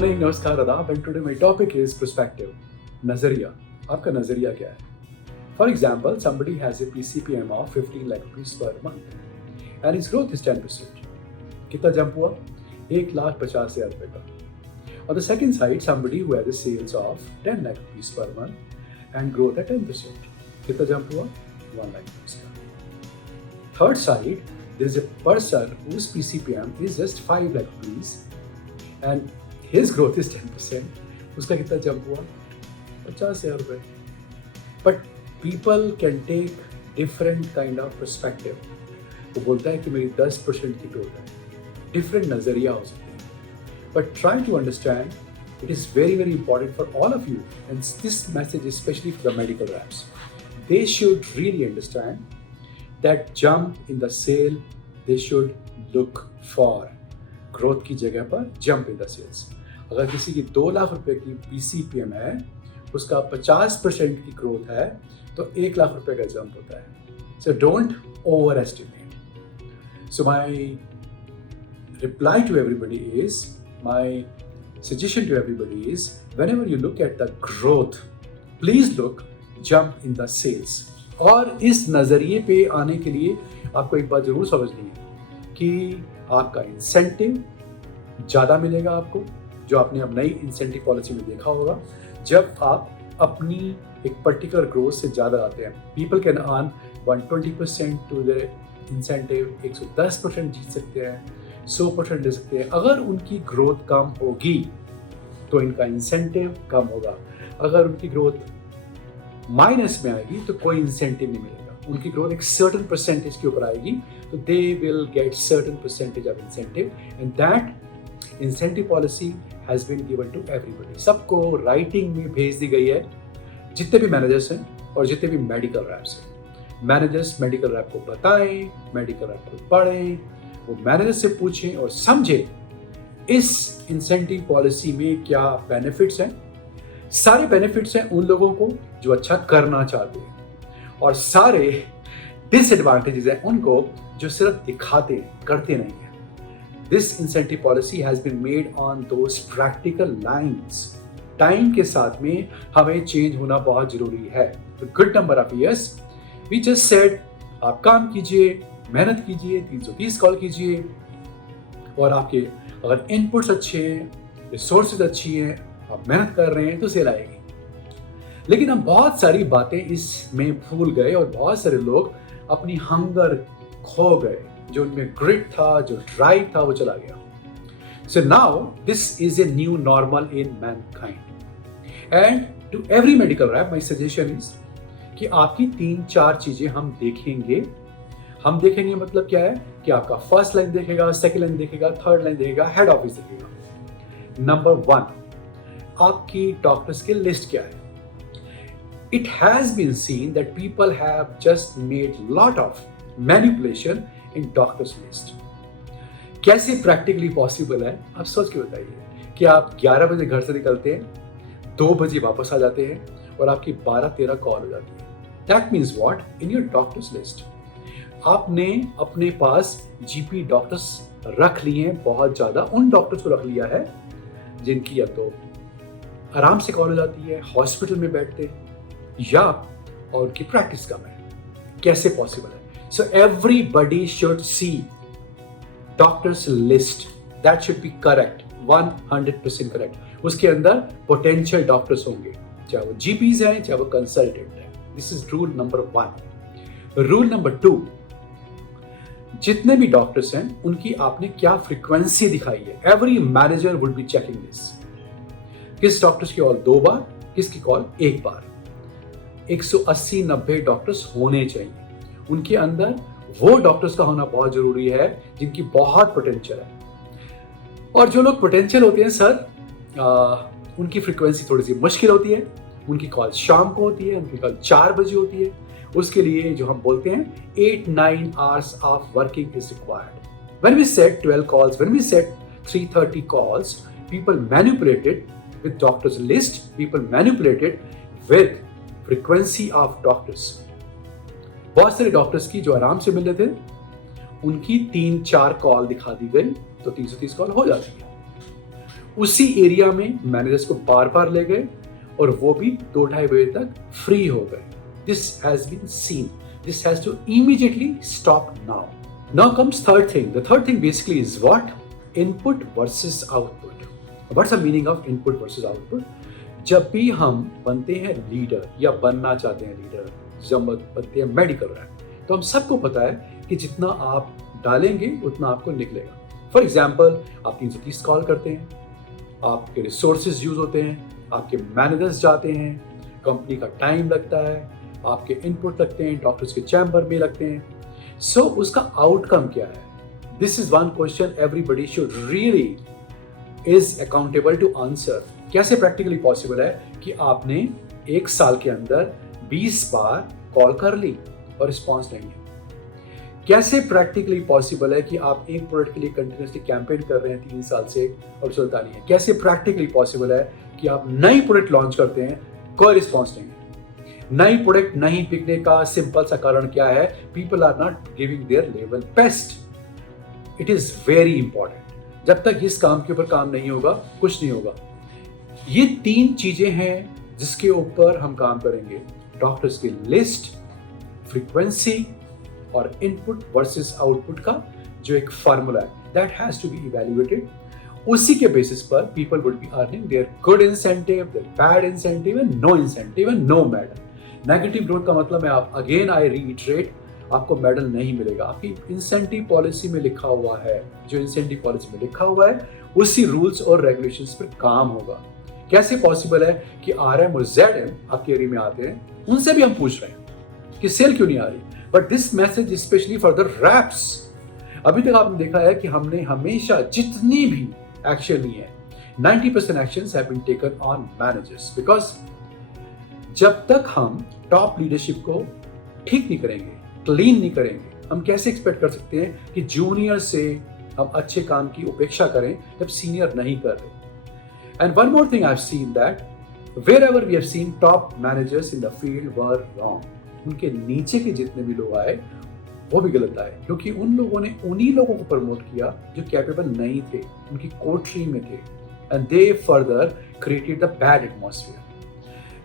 Morning, नमस्कार, आदाब and today my topic is perspective. नजरिया, आपका नजरिया क्या है? For example, somebody has a PCPM of 15 lakh rupees per month and his growth is 10%. कितना जंप हुआ? 1,50,000 रुपए का। On the second side, somebody who has a sales of 10 lakh rupees per month and growth at 10%. कितना jump हुआ? 1 lakh rupees का। Third side, there is a person whose PCPM is just 5 lakh rupees and his growth is 10%. उसका कितना jump हुआ? 50,000 रुपए। But people can take different kind of perspective. वो बोलता है कि मेरी 10% की ग्रोथ है, डिफरेंट नजरिया हो सकते हैं। But try to understand, it is very very important for all of you and this message specially for the medical reps. They should really understand that jump in the sale, they should look for growth की जगह पर jump in the sales. अगर किसी की 2 लाख रुपए की PCPM है, उसका 50% की ग्रोथ है, तो 1 लाख रुपए का जंप होता है। So don't overestimate. So my reply to everybody is, my suggestion to everybody is, whenever you look at the growth, please look jump in the sales. और इस नज़रिए पे आने के लिए आपको एक बात जरूर समझनी है कि आपका इंसेंटिव ज़्यादा मिलेगा आपको, जो आपने अब नई इंसेंटिव पॉलिसी में देखा होगा। जब आप अपनी एक पर्टिकुलर ग्रोथ से ज़्यादा आते हैं, people can earn 120% to their incentive, 110% जीत सकते हैं, 100% ले सकते हैं। अगर उनकी ग्रोथ कम होगी तो इनका इंसेंटिव कम होगा। अगर उनकी ग्रोथ माइनस में आएगी तो कोई इंसेंटिव नहीं मिलेगा। उनकी ग्रोथ एक सर्टन परसेंटेज के ऊपर आएगी तो they will get certain percentage of incentive and that incentive policy has been given to everybody. सबको राइटिंग में भेज दी गई है, जितने भी मैनेजर्स हैं और जितने भी मेडिकल रैप्स हैं। मैनेजर्स मेडिकल रैप को बताएं, मेडिकल रैप को पढ़ें, वो मैनेजर से पूछें और समझें इस इंसेंटिव पॉलिसी में क्या बेनिफिट्स हैं। सारे बेनिफिट्स हैं उन लोगों को जो अच्छा करना चाहते हैं, और सारे डिसएडवांटेजेस हैं उनको जो सिर्फ दिखाते हैं, करते नहीं हैं। This incentive policy has been made on those practical lines. Time के साथ में हमें चेंज होना बहुत जरूरी है। तो good number of years we just said, आप काम कीजिए, मेहनत कीजिए, 330 कॉल कीजिए, और आपके अगर इनपुट्स अच्छे हैं, रिसोर्सेज अच्छी हैं, आप मेहनत कर रहे हैं तो सेल आएगी। लेकिन हम बहुत सारी बातें इसमें भूल गए और बहुत सारे लोग अपनी हंगर खो गए। जो उनमें ग्रिट था, जो ड्राइव था, वो चला गया। So now this is a new normal in Mankind and to every medical rep my suggestion is कि आपकी 3-4 चीजें हम देखेंगे। हम देखेंगे मतलब क्या है कि आपका फर्स्ट लाइन देखेगा, सेकेंड लाइन देखेगा, थर्ड लाइन देखेगा, हेड ऑफिस देखेगा। नंबर 1, आपकी डॉक्टर्स की लिस्ट क्या है। It has been seen that people have just made lot of manipulation in doctor's list. कैसे प्रैक्टिकली पॉसिबल है, आप सोच के बताइए कि आप 11 बजे घर से निकलते हैं, 2 बजे वापस आ जाते हैं और आपकी 12-13 कॉल हो जाती है। That means what? In your doctor's list, आपने अपने पास GP डॉक्टर्स रख लिए हैं, बहुत ज़्यादा उन डॉक्टर्स को रख लिया है जिनकी या तो आराम से कॉल हो जाती है, हॉस्पिटल में बैठते हैं, या और उनकी प्रैक्टिस कम है। कैसे पॉसिबल है? So everybody should see doctors list, that should be correct, 100% correct. उसके अंदर पोटेंशियल डॉक्टर्स होंगे, चाहे वो GPs हैं, चाहे वो कंसल्टेंट हैं। This is rule number 1। Rule number 2, जितने भी डॉक्टर्स हैं उनकी आपने क्या फ्रीक्वेंसी दिखाई है। Every manager would be checking this. किस डॉक्टर्स की कॉल 2 बार, किसकी कॉल 1 बार। 180-90 डॉक्टर्स होने चाहिए। उनके अंदर वो डॉक्टर्स का होना बहुत जरूरी है जिनकी बहुत पोटेंशियल है। और जो लोग पोटेंशियल होते हैं सर, उनकी फ्रीक्वेंसी थोड़ी सी मुश्किल होती है। उनकी कॉल शाम को होती है, उनकी कॉल 4 बजे होती है। उसके लिए जो हम बोलते हैं 8-9 hours of working is required. When we set 12 calls, when we set 330 calls, people manipulated with doctors list, people manipulated with frequency of doctors. बहुत सारे डॉक्टर्स की जो आराम से मिल रहे थे, उनकी 3-4 कॉल दिखा दी गई तो 330 कॉल हो जाती है। उसी एरिया में मैनेजर्स को बार बार ले गए और वो भी 2-2.5 बजे तक फ्री हो गए. This has been seen. This has to immediately stop now. Now comes third thing. The third thing basically is what? Input versus output. What's the meaning of input versus output? जब भी हम बनते हैं leader या बनना चाहते हैं leader, जब बनते हैं मेडिकल रैप, तो हम सबको पता है कि जितना आप डालेंगे उतना आपको निकलेगा. फॉर एग्जाम्पल, आप 330 कॉल करते हैं, आपके रिसोर्सेज यूज होते हैं, आपके मैनेजर्स जाते हैं, कंपनी का टाइम लगता है, आपके इनपुट लगते हैं, डॉक्टर्स के चैम्बर में लगते हैं. सो उसका आउटकम क्या है? This is one question everybody should really is accountable to answer. कैसे प्रैक्टिकली पॉसिबल है कि आपने एक साल के अंदर 20 बार कॉल कर ली और रिस्पॉन्स नहीं है? कैसे प्रैक्टिकली पॉसिबल है कि आप एक प्रोडक्ट के लिए कंटिन्यूसली कैंपेन कर रहे हैं 3 साल से और चलता नहीं है? कैसे प्रैक्टिकली पॉसिबल है कि आप नई प्रोडक्ट लॉन्च करते हैं, कोई रिस्पॉन्स नहीं है? नई प्रोडक्ट नहीं बिकने का सिंपल सा कारण क्या है? People are not giving their level best. It is very important. जब तक इस काम के ऊपर काम नहीं होगा, कुछ नहीं होगा. ये 3 चीजें हैं जिसके ऊपर हम काम करेंगे. डॉक्टर्स की लिस्ट, फ्रीक्वेंसी और इनपुट वर्सेस आउटपुट का जो एक फार्मूला है, that has to be evaluated. उसी के बेसिस पर people would be earning their good incentive, their bad incentive and no incentive and no medal. Negative growth का मतलब है, आप अगेन आई रीइटरेट, आपको मेडल नहीं मिलेगा. आपकी इंसेंटिव पॉलिसी में लिखा हुआ है, जो इंसेंटिव पॉलिसी में लिखा हुआ है उसी रूल्स और रेगुलेशंस पर काम होगा. कैसे पॉसिबल है कि RM और ZM आपके एरिया में आते हैं, उनसे भी हम पूछ रहे हैं कि सेल क्यों नहीं आ रही? But this message specially for the reps. अभी तक आपने देखा है कि हमने हमेशा जितनी भी एक्शन ली है, 90% actions have been taken on managers. Because जब तक हम टॉप लीडरशिप को ठीक नहीं करेंगे, क्लीन नहीं करेंगे, हम कैसे एक्सपेक्ट कर सकते हैं कि जूनियर से हम अच्छे काम की उपेक्षा करें जब सीनियर नहीं कर रहे? And one more thing I've seen that wherever we have seen top managers in the field were wrong. उनके नीचे के जितने भी लोग आए वो भी गलत आए, क्योंकि उन लोगों ने उन्हीं लोगों को प्रमोट किया जो कैपेबल नहीं थे, उनकी कोठरी में थे, and they further created the bad atmosphere.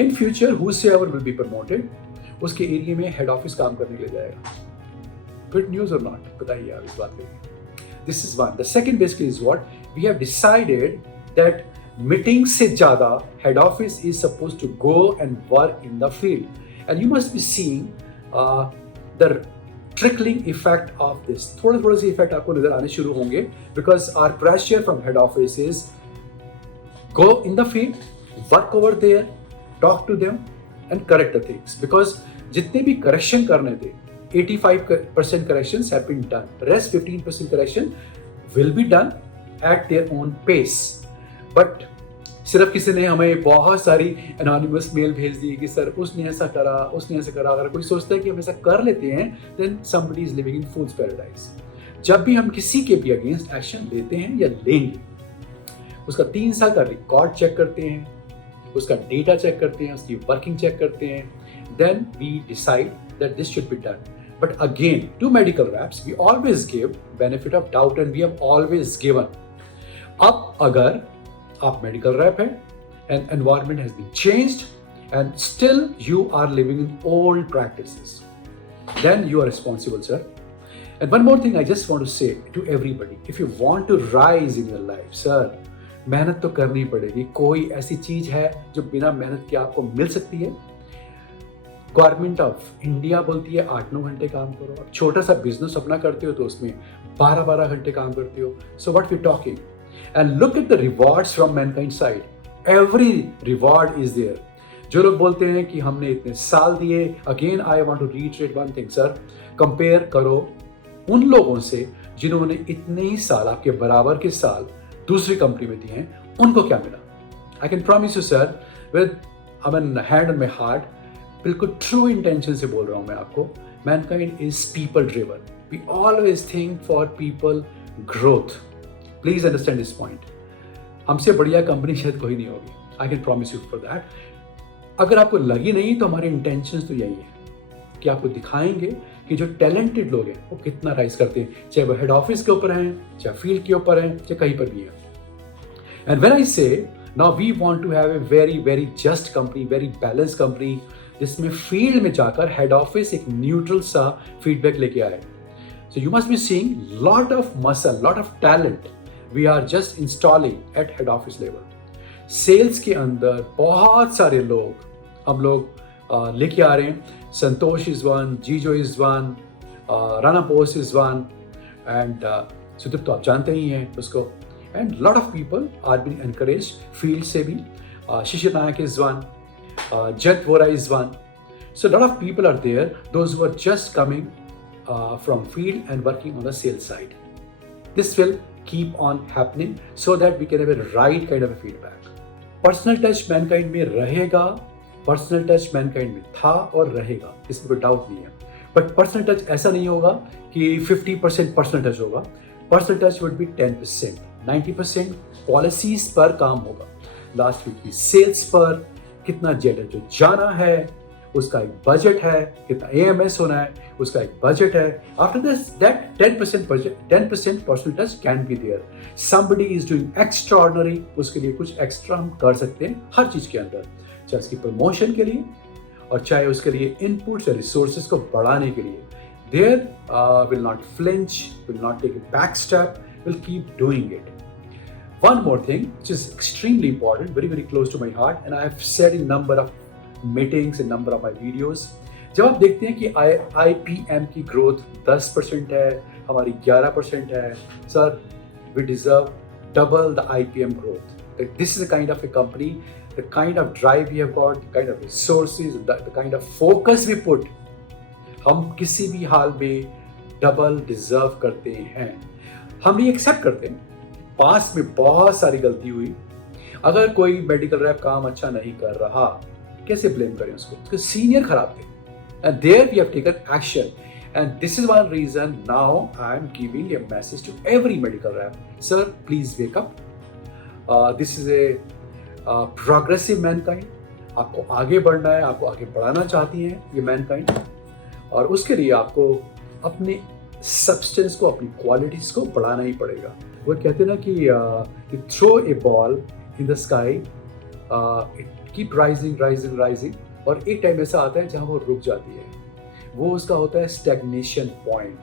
In future, whosoever will be promoted, उसके एरिया में हेड ऑफिस काम करने के लिए जाएगा. Good news or not? बताइए आप इस बात पे. This is one. The second basically is what we have decided that meeting से ज्यादा head office is suppose to go and work in the field. And you must be seeing the trickling effect of this. थोड़े से effect आपको नजर आने शुरू होंगे, because our pressure from head office is go in the field, work over there, talk to them and correct the things. Because जितने भी correction करने थे, 85% corrections have been done. Rest 15% correction will be done at their own pace. But सिर्फ किसी ने हमें बहुत सारी एनोनिमस मेल भेज दी कि सर उसने ऐसा करा, उसने ऐसा करा. अगर कोई सोचता है कि हम ऐसा कर लेते हैं, then somebody is living in fool's paradise. जब भी हम किसी के भी अगेंस्ट एक्शन लेते हैं या लेंगे, उसका 3 साल का रिकॉर्ड चेक करते हैं, उसका डेटा चेक करते हैं, उसकी वर्किंग चेक करते हैं, then we decide that this should be done. But again, to medical reps we always give benefit of doubt and we have always given. अब अगर आप मेडिकल रैप हैं and environment has been changed and still you are living in old practices, then you are responsible, sir. And one more thing I just want to say to everybody, if you want to rise in your life, sir, मेहनत तो करनी पड़ेगी. कोई ऐसी चीज है जो बिना मेहनत के आपको मिल सकती है? गवर्नमेंट ऑफ इंडिया बोलती है 8-9 घंटे काम करो. आप छोटा सा बिजनेस अपना करते हो तो उसमें 12-12 घंटे काम करते हो. So what we talking? And look at the rewards from mankind side. Every reward is there. जो लोग बोलते हैं कि हमने इतने साल दिए, again I want to reiterate one thing, sir. Compare करो उन लोगों से जिन्होंने इतने ही साल, आपके बराबर के साल दूसरी कंपनी में दिए हैं, उनको क्या मिला? I can promise you, sir, with hand on my heart, बिल्कुल true intention से बोल रहा हूँ मैं आपको, mankind is people driven. We always think for people growth. Please understand this point. हमसे बढ़िया कंपनी शायद कोई नहीं होगी. I can promise you for that. अगर आपको लगी नहीं तो हमारे इंटेंशंस तो यही है कि आपको दिखाएंगे कि जो टैलेंटेड लोग हैं वो कितना राइज करते हैं, चाहे वो हेड ऑफिस के ऊपर हैं, चाहे फील्ड के ऊपर हैं, चाहे कहीं पर भी है. And when I say now we want to have a very very just company, very balanced company, जिसमें फील्ड में जाकर हेड ऑफिस एक न्यूट्रल सा फीडबैक लेके आए. So you must be seeing lot of muscle, lot of talent we are just installing at head office level. Sales के अंदर बहुत सारे लोग हम लोग लेके आ रहे हैं. Santosh is one, Jijo is one, Rana पोस इज वन, एंड सुदीप तो आप जानते ही हैं उसको. And lot of people are been encourage field से भी. Shishir Nayak is one, Jet Vora is one. So a lot of people are there, those who are just coming from field and working on the sales side. This will keep on happening so that we can have a right kind of a feedback. Personal touch Mankind में रहेगा, personal touch Mankind में था और रहेगा, इसमें कोई doubt नहीं है. But personal touch ऐसा नहीं होगा कि 50% personal touch होगा. Personal touch would be 10%, 90% policies पर काम होगा. लास्ट वीक की सेल्स पर कितना जेट है जो जाना है, उसका एक बजट है, कितना AMS होना है, उसका एक बजट है. After this that 10% personal touch can be there. Somebody is doing extraordinary, उसके लिए कुछ एक्स्ट्रा हम कर सकते हैं हर चीज के अंदर, चाहे उसकी प्रमोशन के लिए और चाहे उसके लिए इनपुट्स या रिसोर्सेज को बढ़ाने के लिए. There will not flinch, will not take a back step, will keep doing it. One more thing, which is extremely important, very very close to my heart, and I have said in number of meetings, in number of my videos. जब आप देखते हैं कि IPM की growth 10% है, हमारी 11% है, sir, we deserve double the IPM growth. This is the kind of a company, the kind of drive we have got, the kind of resources, the kind of focus we put. हम किसी भी हाल में double deserve करते हैं. हम ये accept करते हैं. पास में बहुत सारी गलती हुई. अगर कोई मेडिकल रैप काम अच्छा नहीं कर रहा, कैसे ब्लेम करें उसको? उसके सीनियर खराब थे. And there we have taken action. And this is one reason now I am giving a message to every medical rep. Sir, please wake up. This is a progressive Mankind. आपको आगे बढ़ना है, आपको आगे बढ़ाना चाहती हैं ये मैनकाइंड, और उसके लिए आपको अपने सब्सटेंस को, अपनी क्वालिटीज को बढ़ाना ही पड़ेगा. वो कहते हैं ना कि you throw a ball in the sky, it keep rising rising rising, और एक टाइम ऐसा आता है जहाँ वो रुक जाती है. वो उसका होता है स्टैग्नेशन पॉइंट.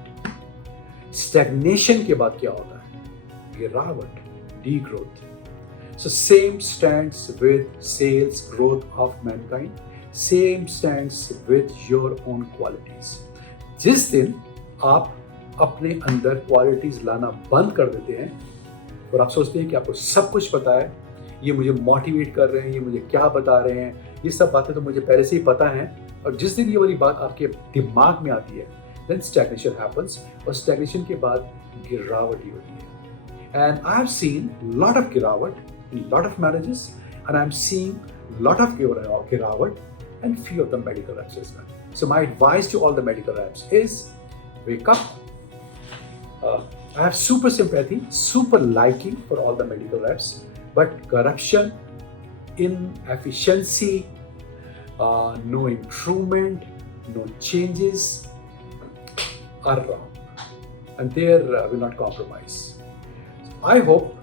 स्टैग्नेशन के बाद क्या होता है? गिरावट, degrowth. So same stands with sales growth of Mankind, same stands with your own qualities. जिस दिन आप अपने अंदर क्वालिटीज लाना बंद कर देते हैं और आप सोचते हैं कि आपको सब कुछ पता है, ये मुझे मोटिवेट कर रहे हैं, ये मुझे क्या बता रहे हैं, ये सब बातें तो मुझे पहले से ही पता हैं, और जिस दिन ये वाली बात आपके दिमाग में आती है, देन स्टैग्नेशन हैपेंस, और स्टैग्नेशन के बाद गिरावट ही होती है. And I have seen lot of गिरावट in lot of marriages, and I am seeing lot of गिरावट and few of the medical reps as well. So my advice to all the medical reps is wake up. I have super sympathy, super liking for all the medical reps, but corruption, inefficiency, no improvement, no changes are wrong, and there will not compromise. I hope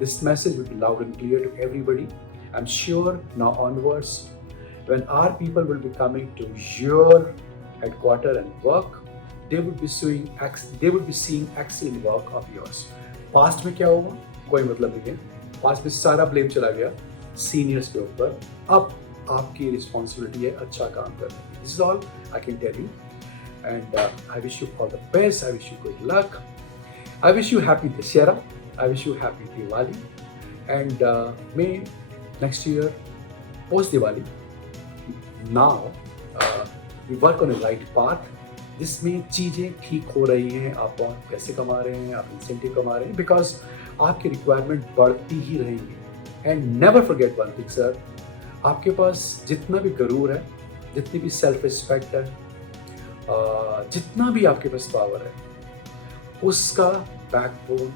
this message will be loud and clear to everybody. I'm sure now onwards, when our people will be coming to your headquarters and work, they would be seeing excellent work of yours. Past में क्या हुआ? कोई मतलब नहीं है. Past में सारा blame चला गया seniors के ऊपर. अब आपकी responsibility है अच्छा काम करने की. This is all I can tell you. And I wish you all the best. I wish you good luck. I wish you happy Dussehra. I wish you happy Diwali. And may next year, post Diwali, now we work on a right path, जिसमें चीज़ें ठीक हो रही हैं. आप बहुत पैसे कमा रहे हैं, आप इंसेंटिव कमा रहे हैं, बिकॉज आपकी रिक्वायरमेंट बढ़ती ही रहेंगी. And never forget one thing sir, आपके पास जितना भी गरूर है, जितनी भी सेल्फ रिस्पेक्ट है, जितना भी आपके पास पावर है, उसका बैकबोन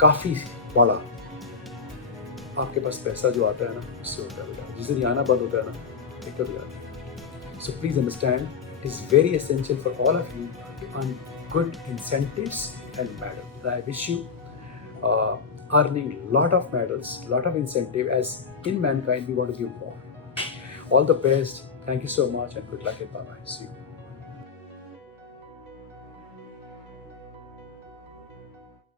काफ़ी बड़ा आपके पास पैसा जो आता है ना, उससे होता है. जिस दिन ये आना बंद होता है ना, दिक्कत हो जाती है. So please understand, it is very essential for all of you to earn good incentives and medals. I wish you earning lot of medals, lot of incentive. As in Mankind, we want to give more. All the best. Thank you so much and good luck and bye bye. See you.